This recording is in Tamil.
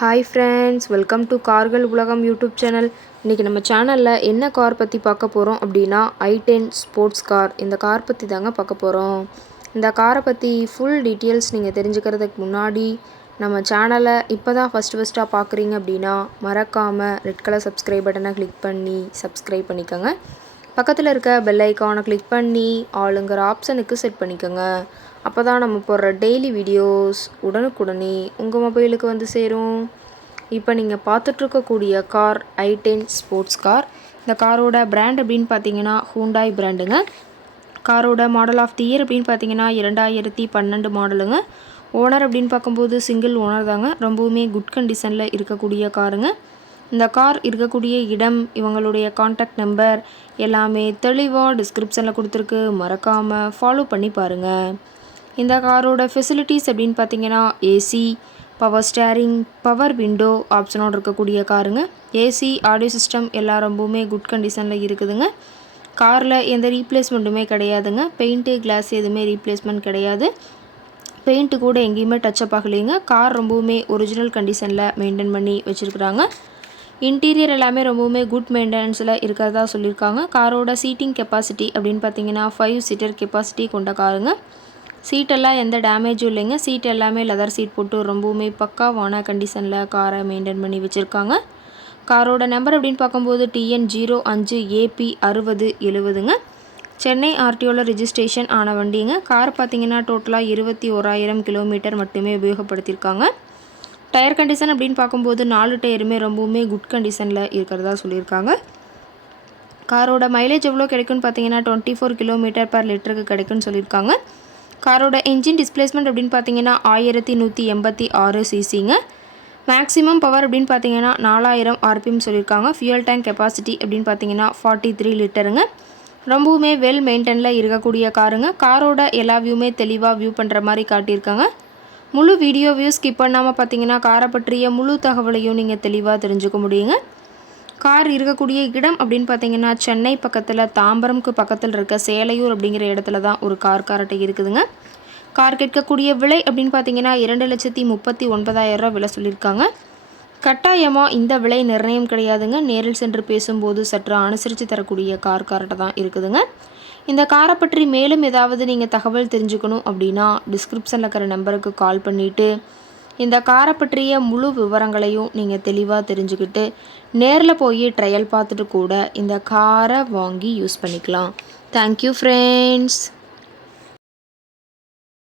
ஹாய் ஃப்ரெண்ட்ஸ், வெல்கம் டு கார்கள் உலகம் யூடியூப் சேனல். இன்றைக்கி நம்ம சேனலில் என்ன கார் பற்றி பார்க்க போகிறோம் அப்படின்னா i10 ஸ்போர்ட்ஸ் கார். இந்த கார் பற்றி தாங்க பார்க்க போகிறோம். இந்த காரை பற்றி ஃபுல் டீட்டெயில்ஸ் நீங்கள் தெரிஞ்சுக்கிறதுக்கு முன்னாடி நம்ம சேனலை இப்போ தான் ஃபஸ்ட்டாக பார்க்குறீங்க அப்படின்னா மறக்காமல் ரெட் கலர் சப்ஸ்கிரைப் பட்டனை கிளிக் பண்ணி சப்ஸ்கிரைப் பண்ணிக்கோங்க. பக்கத்தில் இருக்க பெல் ஐக்கானை கிளிக் பண்ணி ஆளுங்கிற ஆப்ஷனுக்கு செட் பண்ணிக்கோங்க. அப்போ தான் நம்ம போடுற டெய்லி வீடியோஸ் உடனுக்குடனே உங்கள் மொபைலுக்கு வந்து சேரும். இப்போ நீங்கள் பார்த்துட்ருக்கக்கூடிய கார் i10 ஸ்போர்ட்ஸ் கார். இந்த காரோட பிராண்ட் அப்படின்னு பார்த்தீங்கன்னா ஹூண்டாய் பிராண்டுங்க. காரோட மாடல் ஆஃப் தி இயர் அப்படின்னு பார்த்தீங்கன்னா 2012 மாடலுங்க. ஓனர் அப்படின்னு பார்க்கும்போது சிங்கிள் ஓனர் தாங்க. ரொம்பவுமே குட் கண்டிஷனில் இருக்கக்கூடிய காருங்க. இந்த கார் இருக்கக்கூடிய இடம், இவங்களுடைய காண்டாக்ட் நம்பர் எல்லாமே தெளிவாக டிஸ்கிரிப்ஷனில் கொடுத்துருக்கு. மறக்காமல் ஃபாலோ பண்ணி பாருங்கள். இந்த காரோட ஃபெசிலிட்டிஸ் அப்படின்னு பார்த்தீங்கன்னா AC, power steering, power window ஆப்ஷனோடு இருக்கக்கூடிய காருங்க. ஏசி, ஆடியோ சிஸ்டம் எல்லாம் ரொம்பவுமே குட் கண்டிஷனில் இருக்குதுங்க. காரில் எந்த ரீப்ளேஸ்மெண்ட்டுமே கிடையாதுங்க. பெயிண்ட்டு, கிளாஸ் எதுவுமே ரீப்ளேஸ்மெண்ட் கிடையாது. பெயிண்ட்டு கூட எங்கேயுமே டச்சப் ஆகலைங்க. கார் ரொம்பவுமே ஒரிஜினல் கண்டிஷனில் மெயின்டைன் பண்ணி வச்சுருக்குறாங்க. இன்டீரியர் எல்லாமே ரொம்பவுமே குட் மெயின்டெனன்ஸில் இருக்கிறதா சொல்லியிருக்காங்க. காரோட சீட்டிங் கெப்பாசிட்டி அப்படின்னு பார்த்தீங்கன்னா 5 சீட்டர் கெப்பாசிட்டி கொண்ட காருங்க. சீட்டெல்லாம் எந்த டேமேஜும் இல்லைங்க. சீட் எல்லாமே லெதர் சீட் போட்டு ரொம்பவுமே பக்காவான கண்டிஷனில் காரை மெயின்டைன் பண்ணி வச்சுருக்காங்க. காரோட நம்பர் அப்படின்னு பார்க்கும்போது TN05AP6070ங்க. சென்னை ஆர்டிஓவில் ரிஜிஸ்ட்ரேஷன் ஆன வண்டிங்க. கார் பார்த்திங்கன்னா டோட்டலாக 21,000 கிலோமீட்டர் மட்டுமே உபயோகப்படுத்தியிருக்காங்க. டயர் கண்டிஷன் அப்படின்னு பார்க்கும்போது 4 டயருமே ரொம்பவுமே குட் கண்டிஷனில் இருக்கிறதா சொல்லியிருக்காங்க. காரோட மைலேஜ் எவ்வளோ கிடைக்குன்னு பார்த்தீங்கன்னா 24 கிலோமீட்டர் பர் லிட்டருக்கு கிடைக்குன்னு சொல்லியிருக்காங்க. காரோட என்ஜின் டிஸ்பிளேஸ்மெண்ட் அப்படின்னு பார்த்தீங்கன்னா 1186 சிசிங்க. மேக்ஸிமம் பவர் அப்படின்னு பார்த்தீங்கன்னா 4000 RPM சொல்லியிருக்காங்க. ஃபியூயல் டேங்க் கெப்பாசிட்டி அப்படின்னு பார்த்தீங்கன்னா 43 லிட்டருங்க. ரொம்பவுமே வெல் மெயின்டெனில் இருக்கக்கூடிய காருங்க. காரோட எல்லா வியூமே தெளிவாக வியூ பண்ணுற மாதிரி காட்டியிருக்காங்க. முழு வீடியோவையும் ஸ்கிப் பண்ணாமல் பார்த்தீங்கன்னா காரை பற்றிய முழு தகவலையும் நீங்கள் தெளிவாக தெரிஞ்சுக்க முடியுங்க. கார் இருக்கக்கூடிய இடம் அப்படின்னு பார்த்தீங்கன்னா சென்னை பக்கத்தில் தாம்பரம்க்கு பக்கத்தில் இருக்க சேலையூர் அப்படிங்கிற இடத்துல தான் ஒரு கார் காரட்டை இருக்குதுங்க. கார் கேட்கக்கூடிய விலை அப்படின்னு பார்த்தீங்கன்னா 2,39,000 விலை சொல்லியிருக்காங்க. கட்டாயமாக இந்த விலை நிர்ணயம் கிடையாதுங்க. நேரில் சென்று பேசும்போது சற்று அனுசரித்து தரக்கூடிய கார் காரட்டை தான் இருக்குதுங்க. இந்த காரை பற்றி மேலும் ஏதாவது நீங்கள் தகவல் தெரிஞ்சுக்கணும் அப்படின்னா டிஸ்கிரிப்ஷனில் இருக்கிற நம்பருக்கு கால் பண்ணிவிட்டு இந்த காரை பற்றிய முழு விவரங்களையும் நீங்கள் தெளிவாக தெரிஞ்சுக்கிட்டு நேரில் போய் ட்ரையல் பார்த்துட்டு கூட இந்த காரை வாங்கி யூஸ் பண்ணிக்கலாம். Thank you friends.